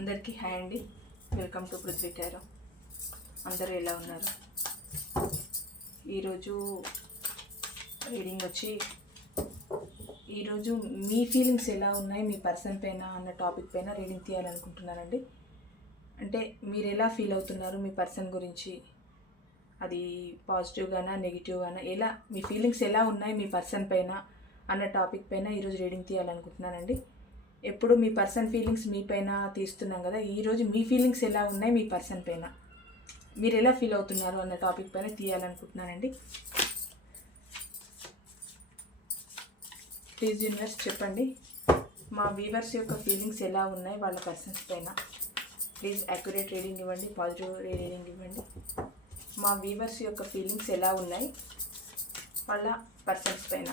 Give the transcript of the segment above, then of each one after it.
అందరికీ హాయ్ అండి. Welcome to Prithvi Cairo అందరూ ఎలా ఉన్నారు? ఈరోజు రీడింగ్ వచ్చి ఈరోజు మీ ఫీలింగ్స్ ఎలా ఉన్నాయి మీ పర్సన్ పైన అన్న టాపిక్ పైన రీడింగ్ తీయాలనుకుంటున్నానండి. అంటే మీరు ఎలా ఫీల్ అవుతున్నారు మీ పర్సన్ గురించి? అది పాజిటివ్గానా నెగిటివ్గానా? ఎలా మీ ఫీలింగ్స్ ఎలా ఉన్నాయి మీ పర్సన్ పైన అన్న టాపిక్ పైన ఈరోజు రీడింగ్ తీయాలనుకుంటున్నానండి. ఎప్పుడు మీ పర్సన్ ఫీలింగ్స్ మీ పైన తీస్తున్నాం కదా ఈరోజు మీ ఫీలింగ్స్ ఎలా ఉన్నాయి మీ పర్సన్ పైన? మీరు ఎలా ఫీల్ అవుతున్నారు అన్న టాపిక్ పైన తీయాలనుకుంటున్నానండి. ప్లీజ్ యూనివర్స్ చెప్పండి మా వీవర్స్ యొక్క ఫీలింగ్స్ ఎలా ఉన్నాయి వాళ్ళ పర్సన్స్ పైన? ప్లీజ్ అక్యురేట్ రీడింగ్ ఇవ్వండి పాజిటివ్ రీడింగ్ ఇవ్వండి. మా వీవర్స్ యొక్క ఫీలింగ్స్ ఎలా ఉన్నాయి వాళ్ళ పర్సన్స్ పైన?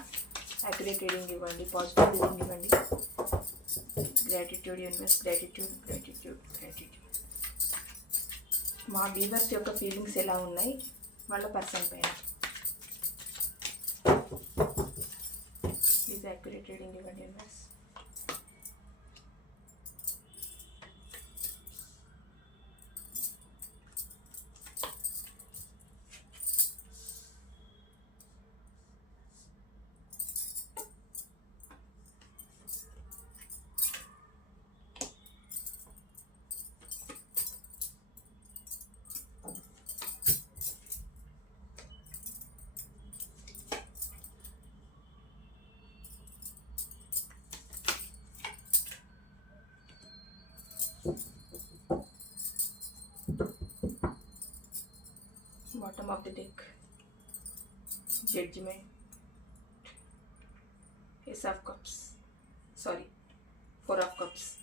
అక్యురేట్ రీడింగ్ ఇవ్వండి పాజిటివ్ రీడింగ్ ఇవ్వండి. Gratitude universe gratitude gratitude gratitude మా వీవర్స్ యొక్క ఫీలింగ్స్ ఎలా ఉన్నాయి? వాళ్ళ పర్సన్ పైన. ఈజ్ అక్యురేట్ రీడింగ్ ఇవ్వండి universe bottom of the deck judgment. Ace of cups sorry. Four of cups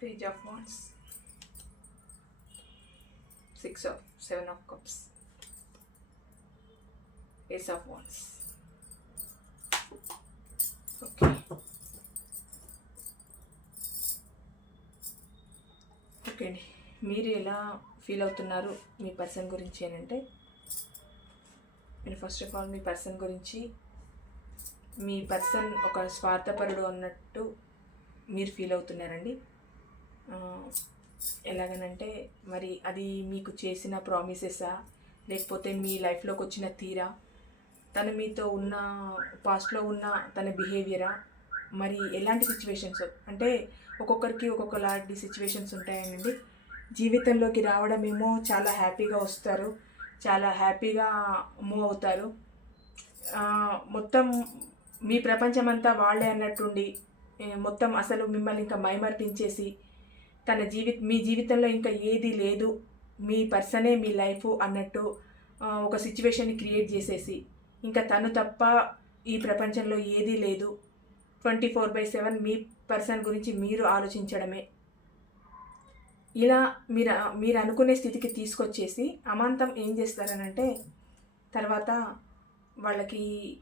page of wands six of seven of cups ace of wands okay మీరు ఎలా feel అవుతున్నారు మీ person గురించి అని అంటే నేను first of all మీ person గురించి మీ పర్సన్ ఒక స్వార్థపరుడు అన్నట్టు మీరు ఫీల్ అవుతున్నారండి. ఎలాగనంటే మరి అది మీకు చేసిన ప్రామిసెసా? లేకపోతే మీ లైఫ్లోకి వచ్చిన తీరా? తను మీతో ఉన్న పాస్ట్లో ఉన్న తన బిహేవియరా? మరి ఎలాంటి సిచ్యువేషన్స్? అంటే ఒక్కొక్కరికి ఒక్కొక్కలాంటి సిచ్యువేషన్స్ ఉంటాయండి. జీవితంలోకి రావడం ఏమో చాలా హ్యాపీగా వస్తారు. చాలా హ్యాపీగా మూవ్ అవుతారు. మొత్తం మీ ప్రపంచం అంతా వాళ్ళే అన్నట్టుండి మొత్తం అసలు మిమ్మల్ని ఇంకా మైమర్పించేసి తన జీవిత మీ జీవితంలో ఇంకా ఏది లేదు మీ పర్సనే మీ లైఫ్ అన్నట్టు ఒక సిచ్యువేషన్ క్రియేట్ చేసేసి ఇంకా తను తప్ప ఈ ప్రపంచంలో ఏదీ లేదు. ట్వంటీ ఫోర్ బై సెవెన్ మీ పర్సన్ గురించి మీరు ఆలోచించడమే. ఇలా మీరు మీరు అనుకునే స్థితికి తీసుకొచ్చేసి అమాంతం ఏం చేస్తారనంటే తర్వాత వాళ్ళకి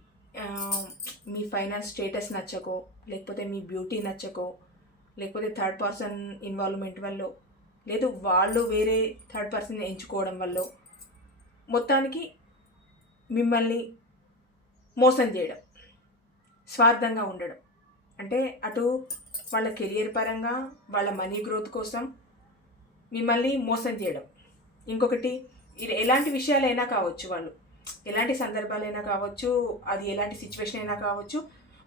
మీ ఫైనాన్స్ స్టేటస్ నచ్చకో లేకపోతే మీ బ్యూటీ నచ్చకో లేకపోతే థర్డ్ పర్సన్ ఇన్వాల్వ్మెంట్ వల్ల లేదు వాళ్ళు వేరే థర్డ్ పర్సన్ ఎంచుకోవడం వల్ల మొత్తానికి మిమ్మల్ని మోసం చేయడం స్వార్థంగా ఉండడం. అంటే అటు వాళ్ళ కెరియర్ పరంగా వాళ్ళ మనీ గ్రోత్ కోసం మిమ్మల్ని మోసం చేయడం. ఇంకొకటి ఎలాంటి విషయాలైనా కావచ్చు వాళ్ళు. ఎలాంటి సందర్భాలైనా కావచ్చు అది ఎలాంటి సిచ్యువేషన్ అయినా కావచ్చు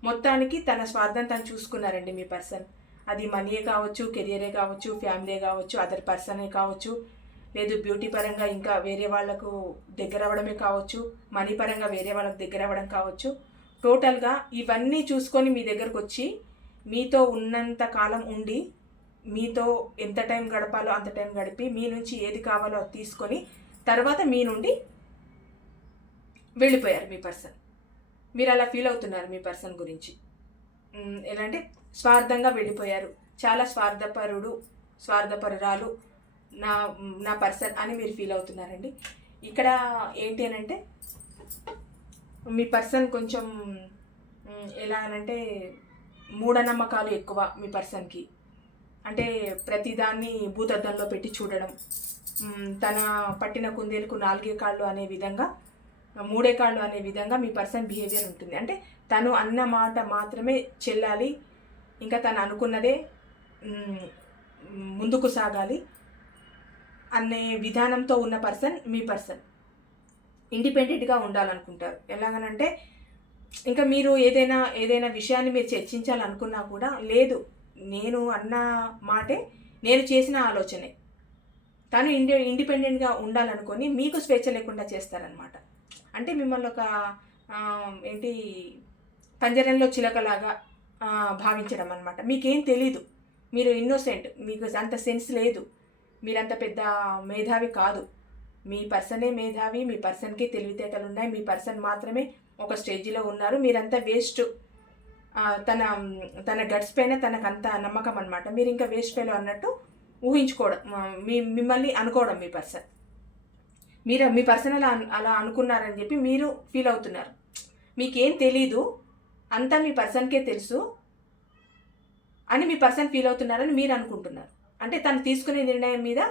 మొత్తానికి తన స్వార్థం తను చూసుకున్నారండి మీ పర్సన్ అది మనీయే కావచ్చు కెరియరే కావచ్చు ఫ్యామిలీ కావచ్చు అదర్ పర్సనే కావచ్చు లేదు బ్యూటీ పరంగా ఇంకా వేరే వాళ్ళకు దగ్గర అవ్వడమే కావచ్చు మనీ పరంగా వేరే వాళ్ళకు దగ్గర అవ్వడం కావచ్చు టోటల్గా ఇవన్నీ చూసుకొని మీ దగ్గరకు వచ్చి మీతో ఉన్నంత కాలం ఉండి మీతో ఎంత టైం గడపాలో అంత టైం గడిపి మీ నుంచి ఏది కావాలో అది తీసుకొని తర్వాత మీ నుండి వెళ్ళిపోయారు మీ పర్సన్. మీరు అలా ఫీల్ అవుతున్నారు మీ పర్సన్ గురించి. ఎలా అంటే స్వార్థంగా వెళ్ళిపోయారు. చాలా స్వార్థపరుడు స్వార్థపరురాలు నా నా పర్సన్ అని మీరు ఫీల్ అవుతున్నారండి. ఇక్కడ ఏంటి అని అంటే మీ పర్సన్ కొంచెం ఎలా అనంటే మూఢనమ్మకాలు ఎక్కువ మీ పర్సన్కి. అంటే ప్రతిదాన్ని భూతద్దంలో పెట్టి చూడడం తన పట్టిన కుందేలకు నాలుగే కాళ్ళు అనే విధంగా మూడే కాళ్ళు అనే విధంగా మీ పర్సన్ బిహేవియర్ ఉంటుంది. అంటే తను అన్న మాట మాత్రమే చెల్లాలి ఇంకా తను అనుకున్నదే ముందుకు సాగాలి అనే విధానంతో ఉన్న పర్సన్ మీ పర్సన్. ఇండిపెండెంట్గా ఉండాలనుకుంటారు. ఎలాగనంటే ఇంకా మీరు ఏదైనా ఏదైనా విషయాన్ని మీరు చర్చించాలనుకున్నా కూడా లేదు నేను అన్న మాటే నేను చేసిన ఆలోచనే. తను ఇండి ఇండిపెండెంట్గా ఉండాలనుకొని మీకు స్వేచ్ఛ లేకుండా చేస్తారనమాట అంటే మిమ్మల్ని ఒక ఏంటి పంజరంలో చిలకలాగా భావించడం అనమాట మీకేం తెలీదు. మీరు ఇన్నోసెంట్ మీకు అంత సెన్స్ లేదు. మీరంత పెద్ద మేధావి కాదు. మీ పర్సనే మేధావి మీ పర్సన్కి తెలివితేటలు ఉన్నాయి మీ పర్సన్ మాత్రమే ఒక స్టేజ్లో ఉన్నారు. మీరంతా వేస్ట్. తన తన గట్స్ పైన తనకు అంత నమ్మకం అనమాట మీరు ఇంకా వేస్ట్ ఫెయిల్ అన్నట్టు ఊహించుకోవడం మీ మిమ్మల్ని అనుకోవడం మీ పర్సన్ మీరు మీ పర్సన్ అలా అలా అనుకున్నారని చెప్పి మీరు ఫీల్ అవుతున్నారు. మీకేం తెలీదు అంతా మీ పర్సన్కే తెలుసు అని మీ పర్సన్ ఫీల్ అవుతున్నారని మీరు అనుకుంటున్నారు. అంటే తను తీసుకునే నిర్ణయం మీద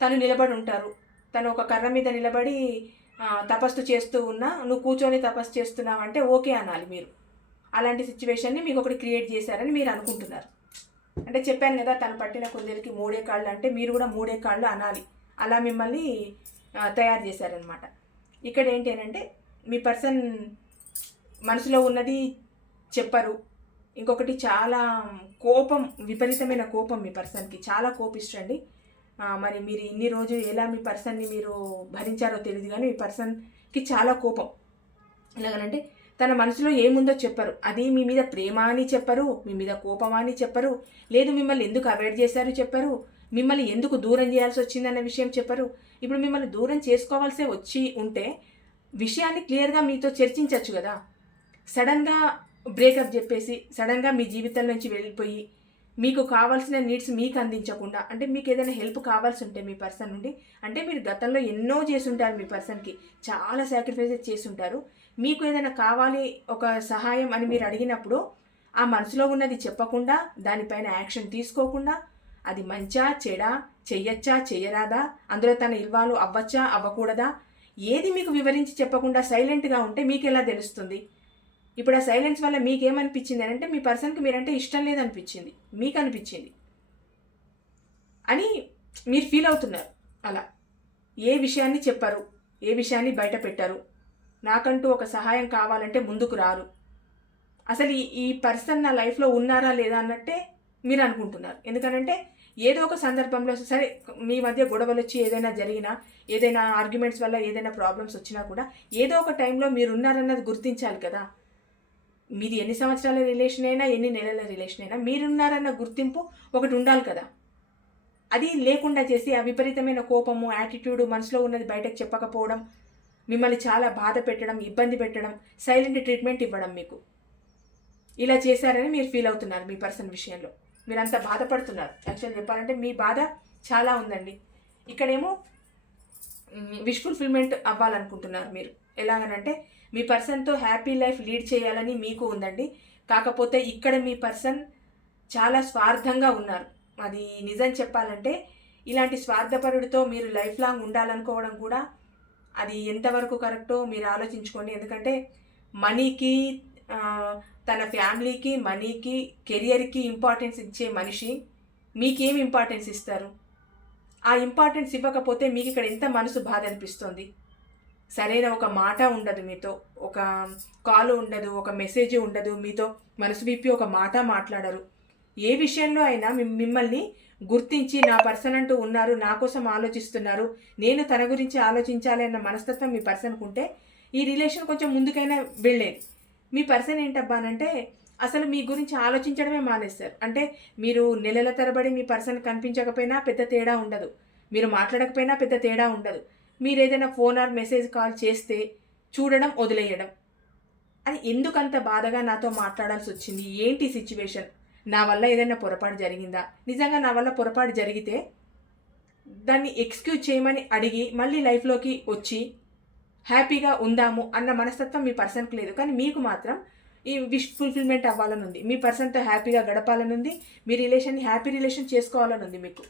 తను నిలబడి ఉంటారు. తను ఒక కర్ర మీద నిలబడి తపస్సు చేస్తూ ఉన్నా నువ్వు కూర్చొని తపస్సు చేస్తున్నావు అంటే ఓకే అనాలి మీరు. అలాంటి సిచ్యువేషన్ని మీకు ఒకటి క్రియేట్ చేశారని మీరు అనుకుంటున్నారు. అంటే చెప్పాను కదా తను పట్టిన కుందేలకి మూడే కాళ్ళు అంటే మీరు కూడా మూడే కాళ్ళు అనాలి. అలా మిమ్మల్ని తయారు చేశారనమాట ఇక్కడ ఏంటి అని అంటే మీ పర్సన్ మనసులో ఉన్నది చెప్పరు. ఇంకొకటి చాలా కోపం విపరీతమైన కోపం మీ పర్సన్కి చాలా కోపిస్తండి మరి మీరు ఇన్ని రోజులు ఎలా మీ పర్సన్ని మీరు భరించారో తెలియదు కానీ మీ పర్సన్కి చాలా కోపం. ఎలాగనంటే తన మనసులో ఏముందో చెప్పరు. అది మీ మీద ప్రేమ అని చెప్పరు మీ మీద కోపం అని చెప్పరు. లేదు మిమ్మల్ని ఎందుకు అవాయిడ్ చేశారు చెప్పరు. మిమ్మల్ని ఎందుకు దూరం చేయాల్సి వచ్చిందన్న విషయం చెప్పరు. ఇప్పుడు మిమ్మల్ని దూరం చేసుకోవాల్సే వచ్చి ఉంటే విషయాన్ని క్లియర్గా మీతో చర్చించవచ్చు కదా. సడన్గా బ్రేకప్ చెప్పేసి సడన్గా మీ జీవితం నుంచి వెళ్ళిపోయి మీకు కావాల్సిన నీడ్స్ మీకు అందించకుండా అంటే మీకు ఏదైనా హెల్ప్ కావాల్సి ఉంటే మీ పర్సన్ నుండి అంటే మీరు గతంలో ఎన్నో చేసి ఉంటారు మీ పర్సన్కి. చాలా సాక్రిఫైసెస్ చేసి ఉంటారు. మీకు ఏదైనా కావాలి ఒక సహాయం అని మీరు అడిగినప్పుడు ఆ మనసులో ఉన్నది చెప్పకుండా దానిపైన యాక్షన్ తీసుకోకుండా అది మంచా చెడా చెయ్యొచ్చా చెయ్యరాదా అందులో తన ఇల్వాలు అవ్వచ్చా అవ్వకూడదా ఏది మీకు వివరించి చెప్పకుండా సైలెంట్గా ఉంటే మీకు ఎలా తెలుస్తుంది? ఇప్పుడు ఆ సైలెన్స్ వల్ల మీకేమనిపించింది అని అంటే మీ పర్సన్కి మీరంటే ఇష్టం లేదనిపించింది. మీకు అనిపించింది అని మీరు ఫీల్ అవుతున్నారు. అలా. ఏ విషయాన్ని చెప్పరు? ఏ విషయాన్ని బయట పెట్టరు? నాకంటూ ఒక సహాయం కావాలంటే ముందుకు రారు. అసలు ఈ ఈ పర్సన్ నా లైఫ్లో ఉన్నారా లేదా అన్నట్టే మీరు అనుకుంటున్నారు. ఎందుకనంటే ఏదో ఒక సందర్భంలో సరే మీ మధ్య గొడవలు వచ్చి ఏదైనా జరిగినా ఏదైనా ఆర్గ్యుమెంట్స్ వల్ల ఏదైనా ప్రాబ్లమ్స్ వచ్చినా కూడా ఏదో ఒక టైంలో మీరు ఉన్నారన్నది గుర్తించాలి కదా. మీది ఎన్ని సంవత్సరాల రిలేషన్ అయినా ఎన్ని నెలల రిలేషన్ అయినా మీరున్నారన్న గుర్తింపు ఒకటి ఉండాలి కదా. అది లేకుండా చేసి ఆ విపరీతమైన కోపము యాటిట్యూడ్ మనసులో ఉన్నది బయటకు చెప్పకపోవడం మిమ్మల్ని చాలా బాధ పెట్టడం ఇబ్బంది పెట్టడం సైలెంట్ ట్రీట్మెంట్ ఇవ్వడం మీకు. ఇలా చేశారని మీరు ఫీల్ అవుతున్నారు మీ పర్సన్ విషయంలో. మీరంతా బాధపడుతున్నారు. యాక్చువల్ చెప్పాలంటే మీ బాధ చాలా ఉందండి. ఇక్కడేమో విష్ ఫుల్ఫిల్మెంట్ అవ్వాలనుకుంటున్నారు మీరు. ఎలాగనంటే మీ పర్సన్తో హ్యాపీ లైఫ్ లీడ్ చేయాలని మీకు ఉందండి. కాకపోతే ఇక్కడ మీ పర్సన్ చాలా స్వార్థంగా ఉన్నారు. అది నిజం చెప్పాలంటే ఇలాంటి స్వార్థపరుడితో మీరు లైఫ్ లాంగ్ ఉండాలనుకోవడం కూడా అది ఎంతవరకు కరెక్టో మీరు ఆలోచించుకోండి. ఎందుకంటే మనీకి తన ఫ్యామిలీకి మనీకి కెరియర్కి ఇంపార్టెన్స్ ఇచ్చే మనిషి మీకేం ఇంపార్టెన్స్ ఇస్తారు? ఆ ఇంపార్టెన్స్ ఇవ్వకపోతే మీకు ఇక్కడ ఎంత మనసు బాధ అనిపిస్తుంది? సరైన ఒక మాట ఉండదు మీతో ఒక కాల్ ఉండదు ఒక మెసేజ్ ఉండదు మీతో మనసు విప్పి ఒక మాట మాట్లాడరు. ఏ విషయంలో అయినా మిమ్మల్ని గుర్తించి నా పర్సన్ అంటూ ఉన్నారు నా కోసం ఆలోచిస్తున్నారు. నేను తన గురించి ఆలోచించాలి అన్న మనస్తత్వం మీ పర్సన్కు ఉంటే ఈ రిలేషన్ కొంచెం ముందుకైనా వెళ్ళేది మీ పర్సన్ ఏంటబ్బానంటే అసలు మీ గురించి ఆలోచించడమే మానేస్తారు అంటే మీరు నెలల తరబడి మీ పర్సన్ కనిపించకపోయినా పెద్ద తేడా ఉండదు. మీరు మాట్లాడకపోయినా పెద్ద తేడా ఉండదు. మీరు ఏదైనా ఫోన్ ఆర్ మెసేజ్ కాల్ చేస్తే చూడడం వదిలేయడం. అని ఎందుకంత బాధగా నాతో మాట్లాడాల్సి వచ్చింది? ఏంటి సిచ్యువేషన్? నా వల్ల ఏదైనా పొరపాటు జరిగిందా? నిజంగా నా వల్ల పొరపాటు జరిగితే దాన్ని ఎక్స్క్యూజ్ చేయమని అడిగి మళ్ళీ లైఫ్లోకి వచ్చి హ్యాపీగా ఉందాము అన్న మనస్తత్వం మీ పర్సన్కి లేదు. కానీ మీకు మాత్రం ఈ విష్ ఫుల్ఫిల్మెంట్ అవ్వాలని ఉంది మీ పర్సన్తో హ్యాపీగా గడపాలని ఉంది మీ రిలేషన్ని హ్యాపీ రిలేషన్ చేసుకోవాలని ఉంది మీకు.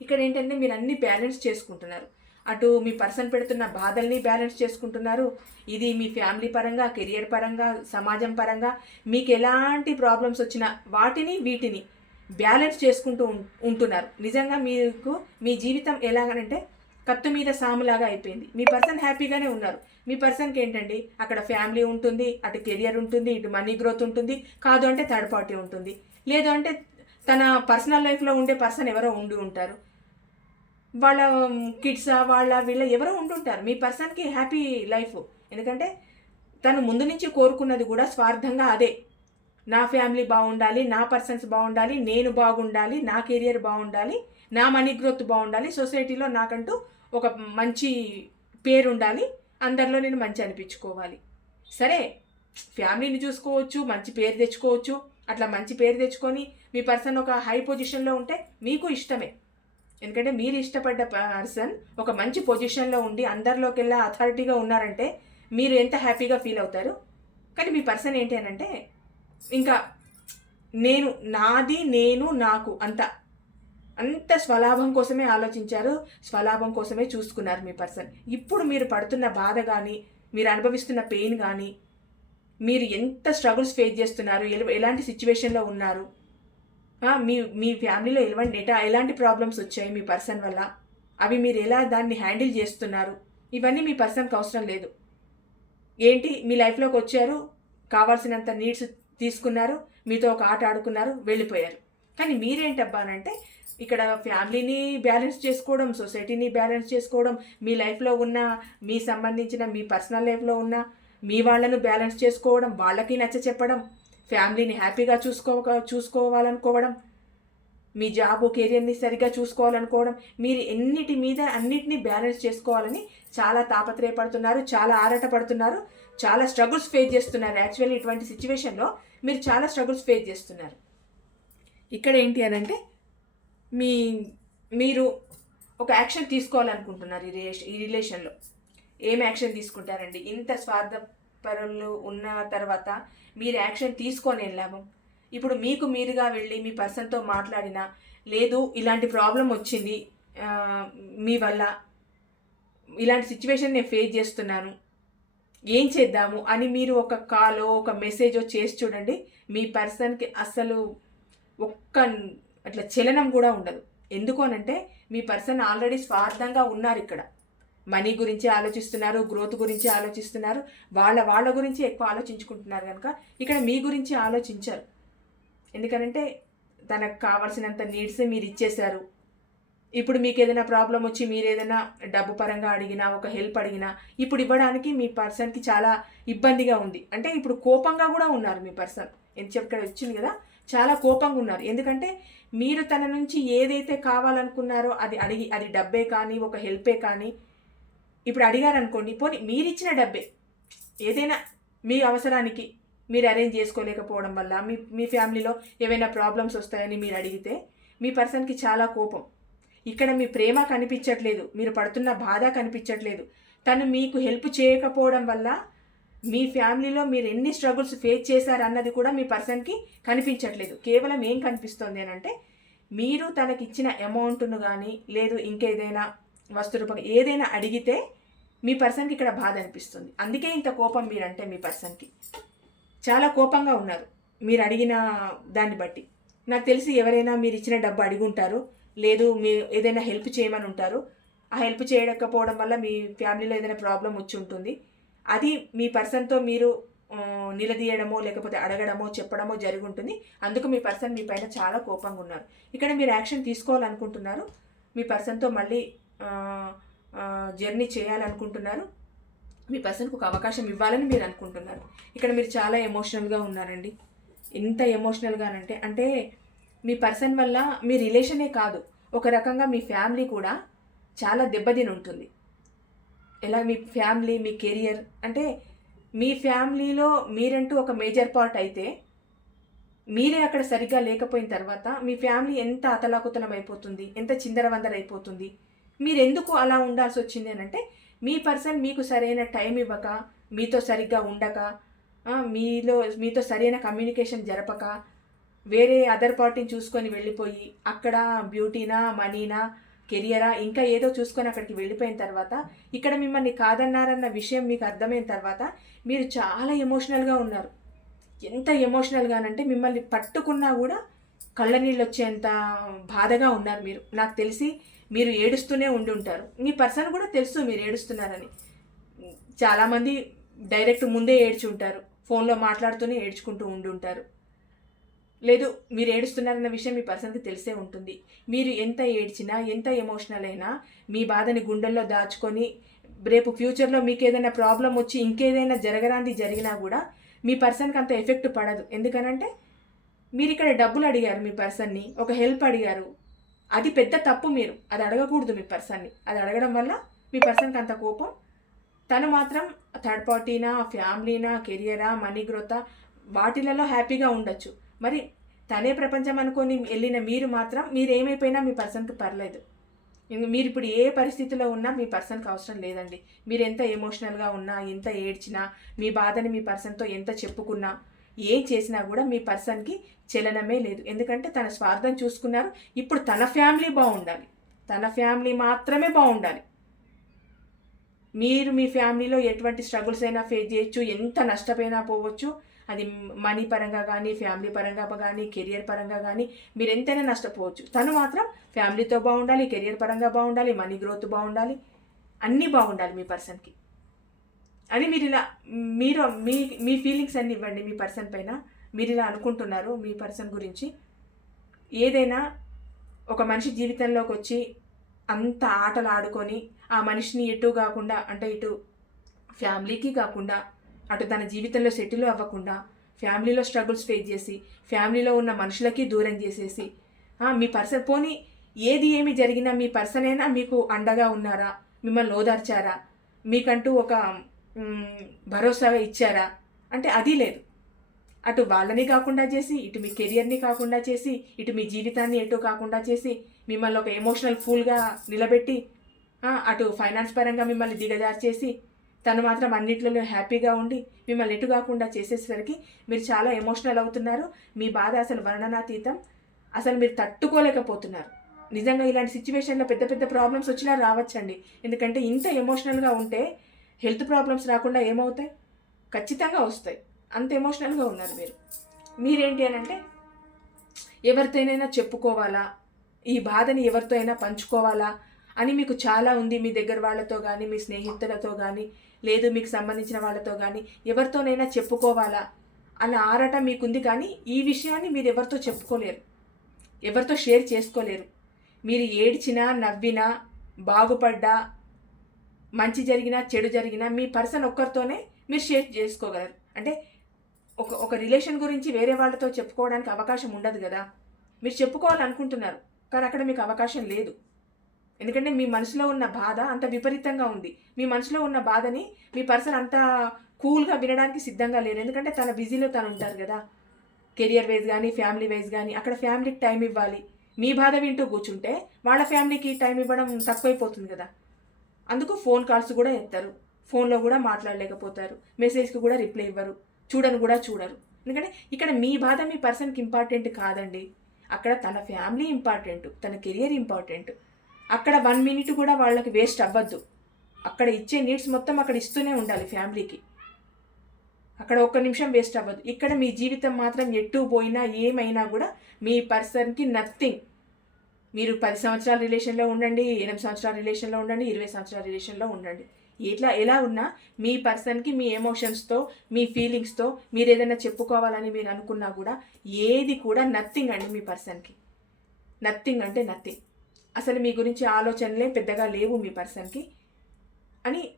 ఇక్కడ ఏంటంటే మీరు అన్ని బ్యాలెన్స్ చేసుకుంటున్నారు. అటు మీ పర్సన్ పెడుతున్న బాధల్ని బ్యాలెన్స్ చేసుకుంటున్నారు. ఇది మీ ఫ్యామిలీ పరంగా కెరియర్ పరంగా సమాజం పరంగా మీకు ఎలాంటి ప్రాబ్లమ్స్ వచ్చినా వాటిని వీటిని బ్యాలెన్స్ చేసుకుంటూ ఉంటున్నారు. నిజంగా మీకు మీ జీవితం ఎలాగనంటే కత్తు మీద సాములాగా అయిపోయింది. మీ పర్సన్ హ్యాపీగానే ఉన్నారు. మీ పర్సన్కి ఏంటండి? అక్కడ ఫ్యామిలీ ఉంటుంది అటు కెరియర్ ఉంటుంది ఇటు మనీ గ్రోత్ ఉంటుంది కాదు అంటే థర్డ్ పార్టీ ఉంటుంది. లేదు అంటే తన పర్సనల్ లైఫ్లో ఉండే పర్సన్ ఎవరో ఉండి ఉంటారు. వాళ్ళ కిడ్స్ వాళ్ళ వీళ్ళ ఎవరో ఉంటుంటారు. మీ పర్సన్కి హ్యాపీ లైఫ్ ఎందుకంటే తను ముందు నుంచి కోరుకున్నది కూడా స్వార్థంగా అదే. నా ఫ్యామిలీ బాగుండాలి నా పర్సన్స్ బాగుండాలి నేను బాగుండాలి నా కెరియర్ బాగుండాలి నా మనీ గ్రోత్ బాగుండాలి సొసైటీలో నాకంటూ ఒక మంచి పేరు ఉండాలి అందరిలో నేను మంచి అనిపించుకోవాలి. సరే ఫ్యామిలీని చూసుకోవచ్చు మంచి పేరు తెచ్చుకోవచ్చు. అట్లా మంచి పేరు తెచ్చుకొని మీ పర్సన్ ఒక హై పొజిషన్లో ఉంటే మీకు ఇష్టమే. ఎందుకంటే మీరు ఇష్టపడ్డ పర్సన్ ఒక మంచి పొజిషన్లో ఉండి అందరిలోకెల్లా అథారిటీగా ఉన్నారంటే మీరు ఎంత హ్యాపీగా ఫీల్ అవుతారు? కానీ మీ పర్సన్ ఏంటి అని అంటే ఇంకా నేను నాది నేను నాకు అంత అంత స్వలాభం కోసమే ఆలోచించారు స్వలాభం కోసమే చూసుకున్నారు మీ పర్సన్ ఇప్పుడు మీరు పడుతున్న బాధ కానీ మీరు అనుభవిస్తున్న పెయిన్ కానీ మీరు ఎంత స్ట్రగుల్స్ ఫేస్ చేస్తున్నారు ఎలాంటి సిచ్యువేషన్లో ఉన్నారు మీ మీ ఫ్యామిలీలో ఎలాంటి డేటా ఎలాంటి ప్రాబ్లమ్స్ వచ్చాయి మీ పర్సన్ వల్ల? అవి మీరు ఎలా దాన్ని హ్యాండిల్ చేస్తున్నారు? ఇవన్నీ మీ పర్సన్కి అవసరం లేదు. ఏంటి? మీ లైఫ్లోకి వచ్చారు కావాల్సినంత నీడ్స్ తీసుకున్నారు మీతో ఒక ఆట ఆడుకున్నారు వెళ్ళిపోయారు. కానీ మీరేంటబ్బానంటే ఇక్కడ ఫ్యామిలీని బ్యాలెన్స్ చేసుకోవడం సొసైటీని బ్యాలెన్స్ చేసుకోవడం మీ లైఫ్లో ఉన్న మీ సంబంధించిన మీ పర్సనల్ లైఫ్లో ఉన్న మీ వాళ్ళను బ్యాలెన్స్ చేసుకోవడం వాళ్ళకి నచ్చ చెప్పడం ఫ్యామిలీని హ్యాపీగా చూసుకో చూసుకోవాలనుకోవడం మీ జాబ్ కెరియర్ని సరిగ్గా చూసుకోవాలనుకోవడం మీరు ఎన్నిటి మీద అన్నిటినీ బ్యాలెన్స్ చేసుకోవాలని చాలా తాపత్రయపడుతున్నారు చాలా ఆరాటపడుతున్నారు చాలా స్ట్రగుల్స్ ఫేస్ చేస్తున్నారు. యాక్చువల్లీ ఇటువంటి సిచ్యువేషన్లో మీరు చాలా స్ట్రగుల్స్ ఫేస్ చేస్తున్నారు. ఇక్కడ ఏంటి అని అంటే మీ మీరు ఒక యాక్షన్ తీసుకోవాలనుకుంటున్నారు ఈ రిలేషన్ ఈ రిలేషన్లో. ఏం యాక్షన్ తీసుకుంటారండి? ఇంత పరులు ఉన్న తర్వాత మీరు యాక్షన్ తీసుకొని లాభం ఇప్పుడు మీకు మీరుగా వెళ్ళి మీ పర్సన్తో మాట్లాడినా లేదు ఇలాంటి ప్రాబ్లం వచ్చింది మీ వల్ల ఇలాంటి సిచ్యువేషన్ నేను ఫేస్ చేస్తున్నాను ఏం చేద్దాము అని మీరు ఒక కాలో ఒక మెసేజో చేసి చూడండి. మీ పర్సన్కి అసలు ఒక్క అట్లా చలనం కూడా ఉండదు. ఎందుకు అనంటే మీ పర్సన్ ఆల్రెడీ స్వార్థంగా ఉన్నారు ఇక్కడ. మనీ గురించి ఆలోచిస్తున్నారు గ్రోత్ గురించి ఆలోచిస్తున్నారు వాళ్ళ వాళ్ళ గురించి ఎక్కువ ఆలోచించుకుంటున్నారు కనుక ఇక్కడ మీ గురించి ఆలోచించరు. ఎందుకనంటే తనకు కావాల్సినంత నీడ్స్ మీరు ఇచ్చేశారు. ఇప్పుడు మీకు ఏదైనా ప్రాబ్లం వచ్చి మీరు ఏదైనా డబ్బు పరంగా అడిగినా ఒక హెల్ప్ అడిగినా ఇప్పుడు ఇవ్వడానికి మీ పర్సన్కి చాలా ఇబ్బందిగా ఉంది. అంటే ఇప్పుడు కోపంగా కూడా ఉన్నారు మీ పర్సన్ ఎంత ఇక్కడ వచ్చింది కదా? చాలా కోపంగా ఉన్నారు. ఎందుకంటే మీరు తన నుంచి ఏదైతే కావాలనుకున్నారో అది అడిగి అది డబ్బే కానీ ఒక హెల్పే కానీ ఇప్పుడు అడిగారు అనుకోండి పోనీ మీరు ఇచ్చిన డబ్బే ఏదైనా మీ అవసరానికి మీరు అరేంజ్ చేసుకోలేకపోవడం వల్ల మీ మీ ఫ్యామిలీలో ఏవైనా ప్రాబ్లమ్స్ వస్తాయని మీరు అడిగితే మీ పర్సన్కి చాలా కోపం. ఇక్కడ మీ ప్రేమ కనిపించట్లేదు మీరు పడుతున్న బాధ కనిపించట్లేదు. తను మీకు హెల్ప్ చేయకపోవడం వల్ల మీ ఫ్యామిలీలో మీరు ఎన్ని స్ట్రగుల్స్ ఫేస్ చేశారు అన్నది కూడా మీ పర్సన్కి కనిపించట్లేదు. కేవలం ఏం కనిపిస్తుంది అని అంటే మీరు తనకి ఇచ్చిన అమౌంట్ను కానీ లేదు ఇంకేదైనా వస్తు రూపంగా ఏదైనా అడిగితే మీ పర్సన్కి ఇక్కడ బాధ అనిపిస్తుంది. అందుకే ఇంత కోపం మీరంటే మీ పర్సన్కి. చాలా కోపంగా ఉన్నారు మీరు అడిగిన దాన్ని బట్టి. నాకు తెలిసి ఎవరైనా మీరు ఇచ్చిన డబ్బు అడిగి ఉంటారు. లేదు మీ ఏదైనా హెల్ప్ చేయమని ఉంటారు. ఆ హెల్ప్ చేయకపోవడం వల్ల మీ ఫ్యామిలీలో ఏదైనా ప్రాబ్లం వచ్చి ఉంటుంది. అది మీ పర్సన్తో మీరు నిలదీయడమో లేకపోతే అడగడమో చెప్పడమో జరిగి ఉంటుంది. అందుకు మీ పర్సన్ మీ పైన చాలా కోపంగా ఉన్నారు. ఇక్కడ మీరు యాక్షన్ తీసుకోవాలనుకుంటున్నారు. మీ పర్సన్తో మళ్ళీ జర్నీ చేయాలనుకుంటున్నారు. మీ పర్సన్కి ఒక అవకాశం ఇవ్వాలని మీరు అనుకుంటున్నారు. ఇక్కడ మీరు చాలా ఎమోషనల్గా ఉన్నారండి. ఎంత ఎమోషనల్గానంటే అంటే మీ పర్సన్ వల్ల మీ రిలేషనే కాదు. ఒక రకంగా మీ ఫ్యామిలీ కూడా చాలా దెబ్బతిని ఉంటుంది ఎలా? మీ ఫ్యామిలీ మీ కెరియర్ అంటే మీ ఫ్యామిలీలో మీరంటూ ఒక మేజర్ పార్ట్ అయితే మీరే అక్కడ సరిగ్గా లేకపోయిన తర్వాత మీ ఫ్యామిలీ ఎంత అతలాకుతలం అయిపోతుంది ఎంత చిందరవందర అయిపోతుంది మీరు ఎందుకు అలా ఉండాల్సి వచ్చింది అని అంటే మీ పర్సన్ మీకు సరైన టైం ఇవ్వక మీతో సరిగ్గా ఉండక మీలో మీతో సరైన కమ్యూనికేషన్ జరపక వేరే అదర్ పార్టీని చూసుకొని వెళ్ళిపోయి అక్కడ బ్యూటీనా మనీనా కెరియరా ఇంకా ఏదో చూసుకొని అక్కడికి వెళ్ళిపోయిన తర్వాత ఇక్కడ మిమ్మల్ని కాదన్నారన్న విషయం మీకు అర్థమైన తర్వాత మీరు చాలా ఎమోషనల్గా ఉన్నారు. ఎంత ఎమోషనల్గానంటే మిమ్మల్ని పట్టుకున్నా కూడా కళ్ళ నీళ్ళు వచ్చేంత బాధగా ఉన్నారు మీరు. నాకు తెలిసి మీరు ఏడుస్తూనే ఉండి ఉంటారు మీ పర్సన్ కూడా తెలుసు మీరు ఏడుస్తున్నారని. చాలామంది డైరెక్ట్ ముందే ఏడ్చి ఉంటారు ఫోన్లో మాట్లాడుతూనే ఏడ్చుకుంటూ ఉండి ఉంటారు లేదు మీరు ఏడుస్తున్నారన్న విషయం మీ పర్సన్కి తెలిసే ఉంటుంది. మీరు ఎంత ఏడ్చినా ఎంత ఎమోషనల్ అయినా మీ బాధని గుండెల్లో దాచుకొని రేపు ఫ్యూచర్లో మీకు ఏదైనా ప్రాబ్లం వచ్చి ఇంకేదైనా జరగరాంది జరిగినా కూడా మీ పర్సన్కి అంత ఎఫెక్ట్ పడదు. ఎందుకనంటే మీరు ఇక్కడ డబ్బులు అడిగారు మీ పర్సన్ని ఒక హెల్ప్ అడిగారు. అది పెద్ద తప్పు మీరు. అది అడగకూడదు మీ పర్సన్ని. అది అడగడం వల్ల మీ పర్సన్కి అంత కోపం. తను మాత్రం థర్డ్ పార్టీనా ఫ్యామిలీనా కెరియరా మనీ గ్రోతా వాటిలలో హ్యాపీగా ఉండొచ్చు. మరి తనే ప్రపంచం అనుకొని వెళ్ళిన మీరు మాత్రం మీరు ఏమైపోయినా మీ పర్సన్కి పర్లేదు. మీరు ఇప్పుడు ఏ పరిస్థితిలో ఉన్నా మీ పర్సన్కి అవసరం లేదండి. మీరు ఎంత ఎమోషనల్గా ఉన్నా ఎంత ఏడ్చినా మీ బాధని మీ పర్సన్తో ఎంత చెప్పుకున్నా ఏం చేసినా కూడా మీ పర్సన్కి చలనమే లేదు. ఎందుకంటే తన స్వార్థం చూసుకున్నారు. ఇప్పుడు తన ఫ్యామిలీ బాగుండాలి. తన ఫ్యామిలీ మాత్రమే బాగుండాలి. మీరు మీ ఫ్యామిలీలో ఎటువంటి స్ట్రగుల్స్ అయినా ఫేస్ చేయొచ్చు. ఎంత నష్టపోయినా పోవచ్చు. అది మనీ పరంగా కానీ ఫ్యామిలీ పరంగా కానీ కెరియర్ పరంగా కానీ మీరు ఎంతైనా నష్టపోవచ్చు. తను మాత్రం ఫ్యామిలీతో బాగుండాలి కెరియర్ పరంగా బాగుండాలి మనీ గ్రోత్ బాగుండాలి. అన్నీ బాగుండాలి మీ పర్సన్కి. అని మీరు ఇలా మీరు మీ మీ ఫీలింగ్స్ అన్ని ఇవ్వండి మీ పర్సన్ పైన. మీరు ఇలా అనుకుంటున్నారు మీ పర్సన్ గురించి. ఏదైనా ఒక మనిషి జీవితంలోకి వచ్చి అంత ఆటలు ఆడుకొని ఆ మనిషిని ఎటు కాకుండా అంటే ఇటు ఫ్యామిలీకి కాకుండా అటు తన జీవితంలో సెటిల్ అవ్వకుండా ఫ్యామిలీలో స్ట్రగుల్స్ ఫేస్ చేసి ఫ్యామిలీలో ఉన్న మనుషులకి దూరం చేసేసి మీ పర్సన్ పోనీ ఏది ఏమి జరిగినా మీ పర్సన్ అయినా మీకు అండగా ఉన్నారా? మిమ్మల్ని ఓదార్చారా? మీకంటూ ఒక భరోసాగా ఇచ్చారా? అంటే అది లేదు. అటు వాళ్ళని కాకుండా చేసి ఇటు మీ కెరియర్ని కాకుండా చేసి ఇటు మీ జీవితాన్ని ఎటు కాకుండా చేసి మిమ్మల్ని ఒక ఎమోషనల్ ఫుల్గా నిలబెట్టి అటు ఫైనాన్స్ పరంగా మిమ్మల్ని దిగజార్చేసి తను మాత్రం అన్నింటిలో హ్యాపీగా ఉండి మిమ్మల్ని ఎటు కాకుండా చేసేసరికి మీరు చాలా ఎమోషనల్ అవుతున్నారు. మీ బాధ అసలు వర్ణనాతీతం. అసలు మీరు తట్టుకోలేకపోతున్నారు. నిజంగా ఇలాంటి సిచ్యువేషన్లో పెద్ద పెద్ద ప్రాబ్లమ్స్ వచ్చినా రావచ్చండి. ఎందుకంటే ఇంత ఎమోషనల్గా ఉంటే హెల్త్ ప్రాబ్లమ్స్ రాకుండా ఏమవుతాయి? ఖచ్చితంగా వస్తాయి. అంత ఎమోషనల్గా ఉన్నారు మీరు. మీరేంటి అని అంటే ఎవరితోనైనా చెప్పుకోవాలా? ఈ బాధని ఎవరితో అయినా పంచుకోవాలా? అని మీకు చాలా ఉంది మీ దగ్గర వాళ్ళతో కానీ మీ స్నేహితులతో కానీ లేదు మీకు సంబంధించిన వాళ్ళతో కానీ ఎవరితోనైనా చెప్పుకోవాలా? అన్న ఆరాట మీకుంది కానీ ఈ విషయాన్ని మీరు ఎవరితో చెప్పుకోలేరు. ఎవరితో షేర్ చేసుకోలేరు. మీరు ఏడ్చినా నవ్వినా బాగుపడ్డా మంచి జరిగినా చెడు జరిగినా మీ పర్సన్ ఒక్కరితోనే మీరు షేర్ చేసుకోగలరు. అంటే ఒక ఒక రిలేషన్ గురించి వేరే వాళ్ళతో చెప్పుకోవడానికి అవకాశం ఉండదు కదా. మీరు చెప్పుకోవాలనుకుంటున్నారు కానీ అక్కడ మీకు అవకాశం లేదు. ఎందుకంటే మీ మనసులో ఉన్న బాధ అంత విపరీతంగా ఉంది. మీ మనసులో ఉన్న బాధని మీ పర్సన్ అంత కూల్గా వినడానికి సిద్ధంగా లేరు. ఎందుకంటే తన బిజీలో తను ఉంటారు కదా. కెరియర్ వైజ్ కానీ ఫ్యామిలీ వైజ్ కానీ అక్కడ ఫ్యామిలీకి టైం ఇవ్వాలి. మీ బాధ వింటూ కూర్చుంటే వాళ్ళ ఫ్యామిలీకి టైం ఇవ్వడం తక్కువైపోతుంది కదా. అందుకు ఫోన్ కాల్స్ కూడా ఎత్తారు. ఫోన్లో కూడా మాట్లాడలేకపోతారు. మెసేజ్కి కూడా రిప్లై ఇవ్వరు. చూడను కూడా చూడరు. ఎందుకంటే ఇక్కడ మీ బాధ మీ పర్సన్కి ఇంపార్టెంట్ కాదండి. అక్కడ తన ఫ్యామిలీ ఇంపార్టెంట్ తన కెరియర్ ఇంపార్టెంట్. అక్కడ వన్ మినిట్ కూడా వాళ్ళకి వేస్ట్ అవ్వద్దు. అక్కడ ఇచ్చే నీడ్స్ మొత్తం అక్కడ ఇస్తూనే ఉండాలి ఫ్యామిలీకి. అక్కడ ఒక్క నిమిషం వేస్ట్ అవ్వదు ఇక్కడ మీ జీవితం మాత్రం ఎటు పోయినా ఏమైనా కూడా మీ పర్సన్కి నథింగ్. మీరు పది సంవత్సరాల రిలేషన్లో ఉండండి ఎనిమిది సంవత్సరాల రిలేషన్లో ఉండండి ఇరవై సంవత్సరాల రిలేషన్లో ఉండండి. ఎట్లా ఎలా ఉన్నా మీ పర్సన్కి మీ ఎమోషన్స్తో మీ ఫీలింగ్స్తో మీరు ఏదైనా చెప్పుకోవాలని మీరు అనుకున్నా కూడా ఏది కూడా నథింగ్ అండి మీ పర్సన్కి. నథింగ్ అంటే నథింగ్. అసలు మీ గురించి ఆలోచనలే పెద్దగా లేవు మీ పర్సన్కి. అని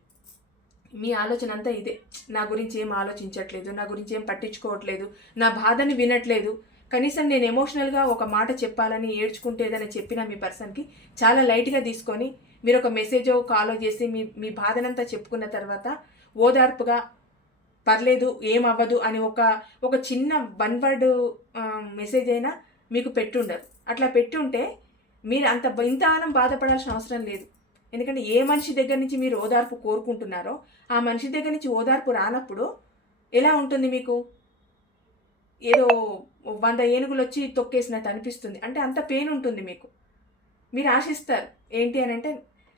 మీ ఆలోచన అంతా ఇదే. నా గురించి ఏం ఆలోచించట్లేదు నా గురించి ఏం పట్టించుకోవట్లేదు నా బాధని వినట్లేదు. కనీసం నేను ఎమోషనల్గా ఒక మాట చెప్పాలని ఏడ్చుకుంటే ఏదైనా చెప్పిన మీ పర్సన్కి చాలా లైట్గా తీసుకొని మీరు ఒక మెసేజో కాలో చేసి మీ మీ బాధనంతా చెప్పుకున్న తర్వాత ఓదార్పుగా పర్లేదు ఏం అవ్వదు అని ఒక ఒక చిన్న వన్ వర్డ్ మెసేజ్ అయినా మీకు పెట్టుండరు. అట్లా పెట్టుంటే మీరు అంత ఇంతకాలం బాధపడాల్సిన అవసరం లేదు. ఎందుకంటే ఏ మనిషి దగ్గర నుంచి మీరు ఓదార్పు కోరుకుంటున్నారో ఆ మనిషి దగ్గర నుంచి ఓదార్పు రానప్పుడు ఎలా ఉంటుంది మీకు? ఏదో వంద ఏనుగులు వచ్చి తొక్కేసినట్టు అనిపిస్తుంది. అంటే అంత పెయిన్ ఉంటుంది మీకు. మీరు ఆశిస్తారు. ఏంటి అని అంటే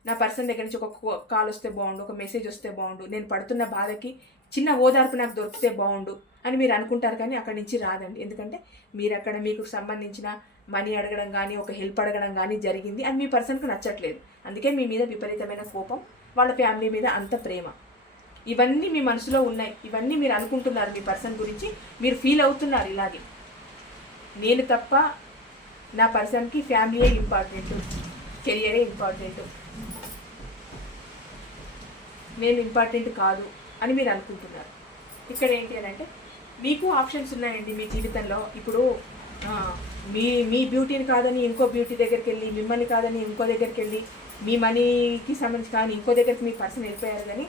నా పర్సన్ దగ్గర నుంచి ఒక కాల్ వస్తే బాగుండు ఒక మెసేజ్ వస్తే బాగుండు నేను పడుతున్న బాధకి చిన్న ఓదార్పు నాకు దొరికితే బాగుండు అని మీరు అనుకుంటారు కానీ అక్కడి నుంచి రాదండి. ఎందుకంటే మీరు అక్కడ మీకు సంబంధించిన మనీ అడగడం కానీ ఒక హెల్ప్ అడగడం కానీ జరిగింది అని మీ పర్సన్కి నచ్చట్లేదు. అందుకే మీ మీద విపరీతమైన కోపం వాళ్ళ ఫ్యామిలీ మీద అంత ప్రేమ. ఇవన్నీ మీ మనసులో ఉన్నాయి. ఇవన్నీ మీరు అనుకుంటున్నారు మీ పర్సన్ గురించి మీరు ఫీల్ అవుతున్నారు ఇలాగే. నేను తప్ప నా పర్సన్కి ఫ్యామిలీయే ఇంపార్టెంట్. కెరియరే ఇంపార్టెంట్. నేను ఇంపార్టెంట్ కాదు అని మీరు అనుకుంటున్నారు. ఇక్కడ ఏంటి అని అంటే మీకు ఆప్షన్స్ ఉన్నాయండి మీ జీవితంలో. ఇప్పుడు మీ మీ బ్యూటీని కాదని ఇంకో బ్యూటీ దగ్గరికి వెళ్ళి మిమ్మల్ని కాదని ఇంకో దగ్గరికి వెళ్ళి మీ మనీకి సంబంధించి కానీ ఇంకో దగ్గరికి మీ పర్సన్ వెళ్ళిపోయారు కానీ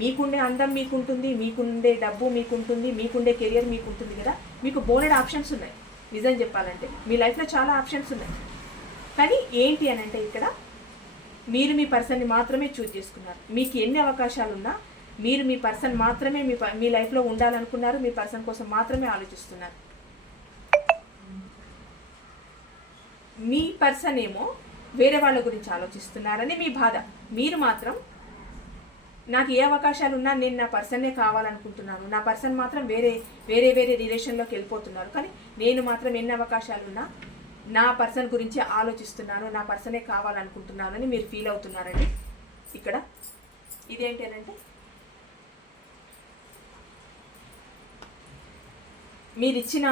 మీకుండే అందం మీకుంటుంది మీకుండే డబ్బు మీకుంటుంది మీకుండే కెరియర్ మీకుంటుంది కదా మీకు బోలెడ్ ఆప్షన్స్ ఉన్నాయి. నిజం చెప్పాలంటే మీ లైఫ్లో చాలా ఆప్షన్స్ ఉన్నాయి. కానీ ఏంటి అని అంటే ఇక్కడ మీరు మీ పర్సన్ని మాత్రమే చూజ్ చేసుకున్నారు. మీకు ఎన్ని అవకాశాలు ఉన్నా మీరు మీ పర్సన్ మాత్రమే మీ ప- మీ లైఫ్లో ఉండాలనుకున్నారు మీ పర్సన్ కోసం మాత్రమే ఆలోచిస్తున్నారు. మీ పర్సన్ ఏమో వేరే వాళ్ళ గురించి ఆలోచిస్తున్నారని మీ బాధ. మీరు మాత్రం నాకు ఏ అవకాశాలు ఉన్నా నేను నా పర్సన్నే కావాలనుకుంటున్నాను. నా పర్సన్ మాత్రం వేరే వేరే వేరే రిలేషన్లోకి వెళ్ళిపోతున్నారు. కానీ నేను మాత్రం ఎన్ని అవకాశాలు ఉన్నా నా పర్సన్ గురించి ఆలోచిస్తున్నాను. నా పర్సనే కావాలనుకుంటున్నాను అని మీరు ఫీల్ అవుతున్నారండి. ఇక్కడ ఇదేంటేనంటే మీరిచ్చిన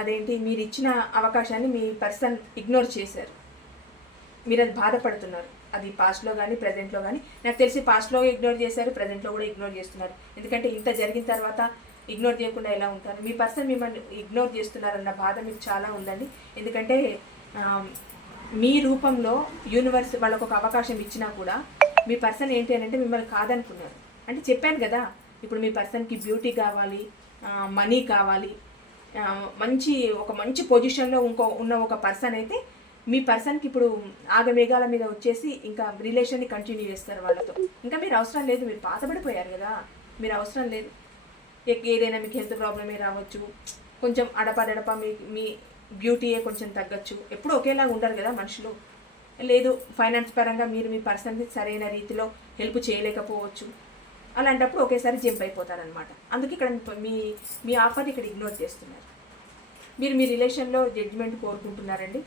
అదేంటి మీరు ఇచ్చిన అవకాశాన్ని మీ పర్సన్ ఇగ్నోర్ చేశారు. మీరు అది బాధపడుతున్నారు. అది పాస్ట్లో కానీ ప్రజెంట్లో కానీ నాకు తెలిసి పాస్ట్లో ఇగ్నోర్ చేశారు ప్రజెంట్లో కూడా ఇగ్నోర్ చేస్తున్నారు. ఎందుకంటే ఇంత జరిగిన తర్వాత ఇగ్నోర్ చేయకుండా ఎలా ఉంటారు? మీ పర్సన్ మిమ్మల్ని ఇగ్నోర్ చేస్తున్నారన్న బాధ మీకు చాలా ఉందండి. ఎందుకంటే మీ రూపంలో యూనివర్స్ వాళ్ళకు ఒక అవకాశం ఇచ్చినా కూడా మీ పర్సన్ ఏంటి అని అంటే మిమ్మల్ని కాదనుకున్నారు. అంటే చెప్పాను కదా ఇప్పుడు మీ పర్సన్కి బ్యూటీ కావాలి మనీ కావాలి మంచి ఒక మంచి పొజిషన్లో ఇంకో ఉన్న ఒక పర్సన్ అయితే మీ పర్సన్కి ఇప్పుడు ఆగమేఘాల మీద వచ్చేసి ఇంకా రిలేషన్ని కంటిన్యూ చేస్తారు వాళ్ళతో. ఇంకా మీరు అవసరం లేదు మీరు పాతబడిపోయారు కదా. మీరు అవసరం లేదు. ఏదైనా మీకు హెల్త్ ప్రాబ్లమే రావచ్చు. కొంచెం అడపదడప మీ మీ బ్యూటీయే కొంచెం తగ్గచ్చు. ఎప్పుడు ఒకేలాగా ఉండరు కదా మనుషులు. లేదు ఫైనాన్స్ పరంగా మీరు మీ పర్సన్కి సరైన రీతిలో హెల్ప్ చేయలేకపోవచ్చు. అలాంటప్పుడు ఒకేసారి జంప్ అయిపోతారనమాట అందుకే ఇక్కడ మీ- మీ మీ ఆఫర్ ఇక్కడ ఇగ్నోర్ చేస్తున్నారు. మీరు మీ రిలేషన్లో జడ్జిమెంట్ కోరుకుంటున్నారండి?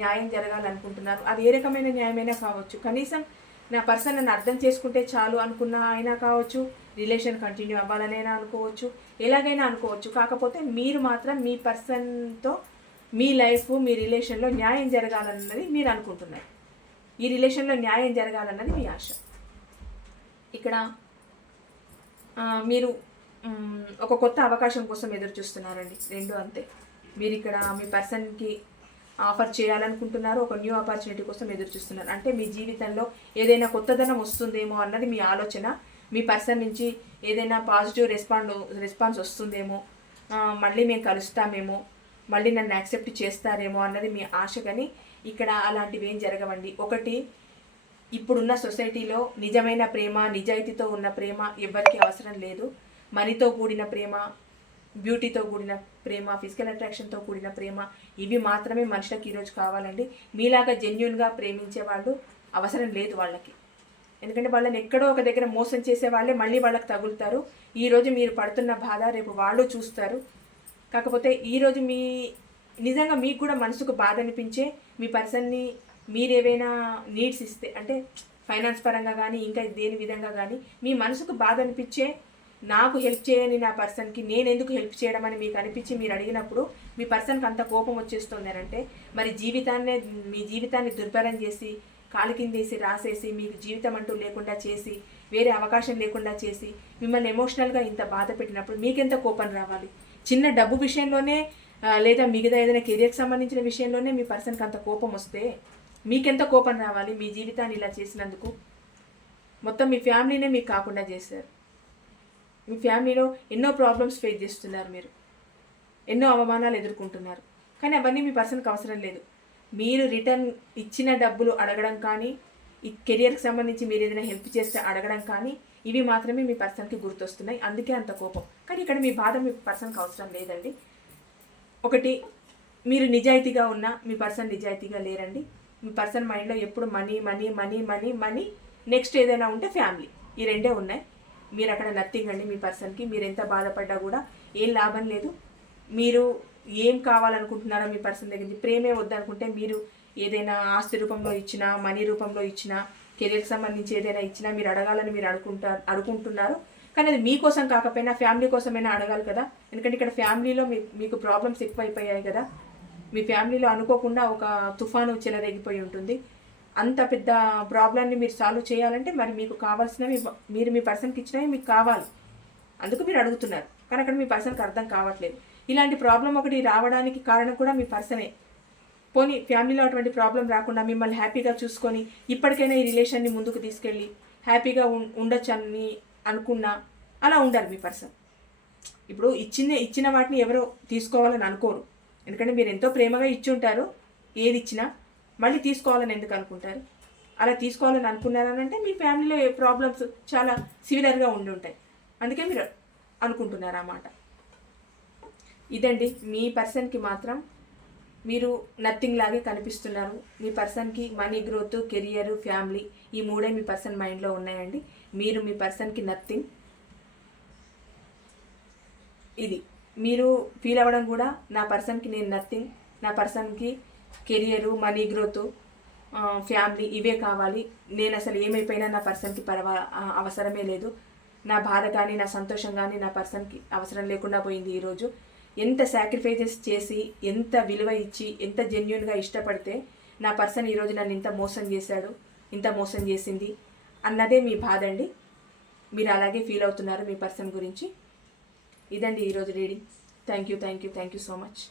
న్యాయం జరగాలనుకుంటున్నారు. అది ఏ రకమైన న్యాయమైనా కావచ్చు. కనీసం నా పర్సన్ నన్ను అర్థం చేసుకుంటే చాలు అనుకున్న అయినా కావచ్చు రిలేషన్ కంటిన్యూ అవ్వాలనైనా అనుకోవచ్చు ఎలాగైనా అనుకోవచ్చు. కాకపోతే మీరు మాత్రం మీ పర్సన్తో మీ లైఫ్ మీ రిలేషన్లో న్యాయం జరగాలన్నది మీరు అనుకుంటున్నారు. ఈ రిలేషన్లో న్యాయం జరగాలన్నది మీ ఆశ. ఇక్కడ మీరు ఒక కొత్త అవకాశం కోసం ఎదురు చూస్తున్నారండి రెండు అంతే. మీరు ఇక్కడ మీ పర్సన్కి ఆఫర్ చేయాలనుకుంటున్నారు ఒక న్యూ ఆపర్చునిటీ కోసం ఎదురు చూస్తున్నారు. అంటే మీ జీవితంలో ఏదైనా కొత్తదనం వస్తుందేమో అన్నది మీ ఆలోచన మీ పర్సన్ నుంచి ఏదైనా పాజిటివ్ రెస్పాండ్ రెస్పాన్స్ వస్తుందేమో మళ్ళీ మేము కలుస్తామేమో మళ్ళీ నన్ను యాక్సెప్ట్ చేస్తారేమో అన్నది మీ ఆశ కానీ ఇక్కడ అలాంటివి ఏం జరగవండి. ఒకటి ఇప్పుడున్న సొసైటీలో నిజమైన ప్రేమ నిజాయితీతో ఉన్న ప్రేమ ఎవరికి అవసరం లేదు. మనీతో కూడిన ప్రేమ బ్యూటీతో కూడిన ప్రేమ ఫిజికల్ అట్రాక్షన్తో కూడిన ప్రేమ ఇవి మాత్రమే మనుషులకు ఈరోజు కావాలండి. మీలాగా జెన్యున్గా ప్రేమించే వాళ్ళు అవసరం లేదు వాళ్ళకి. ఎందుకంటే వాళ్ళని ఎక్కడో ఒక దగ్గర మోసం చేసే వాళ్ళే మళ్ళీ వాళ్ళకి తగులుతారు. ఈరోజు మీరు పడుతున్న బాధ రేపు వాళ్ళు చూస్తారు. కాకపోతే ఈరోజు మీ నిజంగా మీకు కూడా మనసుకు బాధ అనిపించే మీ పర్సన్ని మీరేవైనా నీడ్స్ ఇస్తే అంటే ఫైనాన్స్ పరంగా కానీ ఇంకా దేని విధంగా కానీ మీ మనసుకు బాధ అనిపించే నాకు హెల్ప్ చేయని నా పర్సన్కి నేను ఎందుకు హెల్ప్ చేయడం అని మీకు అనిపించి మీరు అడిగినప్పుడు మీ పర్సన్కి అంత కోపం వచ్చేస్తుంది అని అంటే మరి జీవితాన్నే మీ జీవితాన్ని దుర్భరం చేసి కాలు కిందేసి రాసేసి మీకు జీవితం అంటూ లేకుండా చేసి వేరే అవకాశం లేకుండా చేసి మిమ్మల్ని ఎమోషనల్గా ఇంత బాధ పెట్టినప్పుడు మీకెంత కోపం రావాలి? చిన్న డబ్బు విషయంలోనే లేదా మిగతా ఏదైనా కెరియర్కి సంబంధించిన విషయంలోనే మీ పర్సన్కి అంత కోపం వస్తే మీకెంత కోపం రావాలి? మీ జీవితాన్ని ఇలా చేసినందుకు? మొత్తం మీ ఫ్యామిలీనే మీకు కాకుండా చేశారు. మీ ఫ్యామిలీలో ఎన్నో ప్రాబ్లమ్స్ ఫేస్ చేస్తున్నారు మీరు. ఎన్నో అవమానాలు ఎదుర్కొంటున్నారు. కానీ అవన్నీ మీ పర్సన్కి అవసరం లేదు. మీరు రిటర్న్ ఇచ్చిన డబ్బులు అడగడం కానీ ఈ కెరియర్కి సంబంధించి మీరు ఏదైనా హెల్ప్ చేస్తే అడగడం కానీ ఇవి మాత్రమే మీ పర్సన్కి గుర్తొస్తున్నాయి. అందుకే అంత కోపం. కానీ ఇక్కడ మీ బాధ మీ పర్సన్కి అవసరం లేదండి. ఒకటి మీరు నిజాయితీగా ఉన్నా మీ పర్సన్ నిజాయితీగా లేరండి. మీ పర్సన్ మైండ్లో ఎప్పుడు money money money money money next ఏదైనా ఉంటే ఫ్యామిలీ ఈ రెండే ఉన్నాయి. మీరు అక్కడ నథింగ్ అండి మీ పర్సన్కి. మీరు ఎంత బాధపడ్డా కూడా ఏం లాభం లేదు. మీరు ఏం కావాలనుకుంటున్నారో మీ పర్సన్ దగ్గర నుంచి ప్రేమే వద్దనుకుంటే మీరు ఏదైనా ఆస్తి రూపంలో ఇచ్చినా మనీ రూపంలో ఇచ్చినా కెరీర్కి సంబంధించి ఏదైనా ఇచ్చినా మీరు అడగాలని మీరు అడుగుంటారు అడుగుంటున్నారు కానీ అది మీకోసం కాకపోయినా ఫ్యామిలీ కోసమైనా అడగాలి కదా. ఎందుకంటే ఇక్కడ ఫ్యామిలీలో మీ మీకు ప్రాబ్లమ్స్ ఎక్కువైపోయాయి కదా. మీ ఫ్యామిలీలో అనుకోకుండా ఒక తుఫాను చెలరేగిపోయి ఉంటుంది. అంత పెద్ద ప్రాబ్లమ్ని మీరు సాల్వ్ చేయాలంటే మరి మీకు కావాల్సినవి మీరు మీ పర్సన్కి ఇచ్చినవి మీకు కావాలి. అందుకు మీరు అడుగుతున్నారు. కానీ అక్కడ మీ పర్సన్కి అర్థం కావట్లేదు. ఇలాంటి ప్రాబ్లం ఒకటి రావడానికి కారణం కూడా మీ పర్సనే. పోనీ ఫ్యామిలీలో అటువంటి ప్రాబ్లం రాకుండా మిమ్మల్ని హ్యాపీగా చూసుకొని ఇప్పటికైనా ఈ రిలేషన్ని ముందుకు తీసుకెళ్ళి హ్యాపీగా ఉం ఉండొచ్చు అనుకున్నా అలా ఉండాలి మీ పర్సన్. ఇప్పుడు ఇచ్చిన ఇచ్చిన వాటిని ఎవరో తీసుకోవాలని అనుకోరు. ఎందుకంటే మీరు ఎంతో ప్రేమగా ఇచ్చి ఉంటారు. ఏది ఇచ్చినా మళ్ళీ తీసుకోవాలని ఎందుకు అనుకుంటారు? అలా తీసుకోవాలని అనుకున్నారనంటే మీ ఫ్యామిలీలో ఏ ప్రాబ్లమ్స్ చాలా సివిలర్గా ఉండి ఉంటాయి. అందుకే మీరు అనుకుంటున్నారు అన్నమాట ఇదండి మీ పర్సన్కి మాత్రం మీరు నథింగ్ లాగే కనిపిస్తున్నారు. మీ పర్సన్కి మనీ గ్రోత్ కెరియర్ ఫ్యామిలీ ఈ మూడే మీ పర్సన్ మైండ్లో ఉన్నాయండి. మీరు మీ పర్సన్కి నథింగ్ ఇది. మీరు ఫీల్ అవ్వడం కూడా నా పర్సన్కి నేను నథింగ్ నా పర్సన్కి కెరియరు మనీ గ్రోత్ ఫ్యామిలీ ఇవే కావాలి. నేను అసలు ఏమైపోయినా నా పర్సన్కి పర్వా అవసరమే లేదు. నా బాధ కానీ నా సంతోషం కానీ నా పర్సన్కి అవసరం లేకుండా పోయింది ఈరోజు ఎంత సాక్రిఫైజెస్ చేసి ఎంత విలువ ఇచ్చి ఎంత జెన్యున్గా ఇష్టపడితే నా పర్సన్ ఈరోజు నన్ను ఇంత మోసం చేశాడు ఇంత మోసం చేసింది అన్నదే మీ బాధ అండి. మీరు అలాగే ఫీల్ అవుతున్నారు మీ పర్సన్ గురించి. ఇదండి ఈరోజు reading. Thank you thank you thank you so much.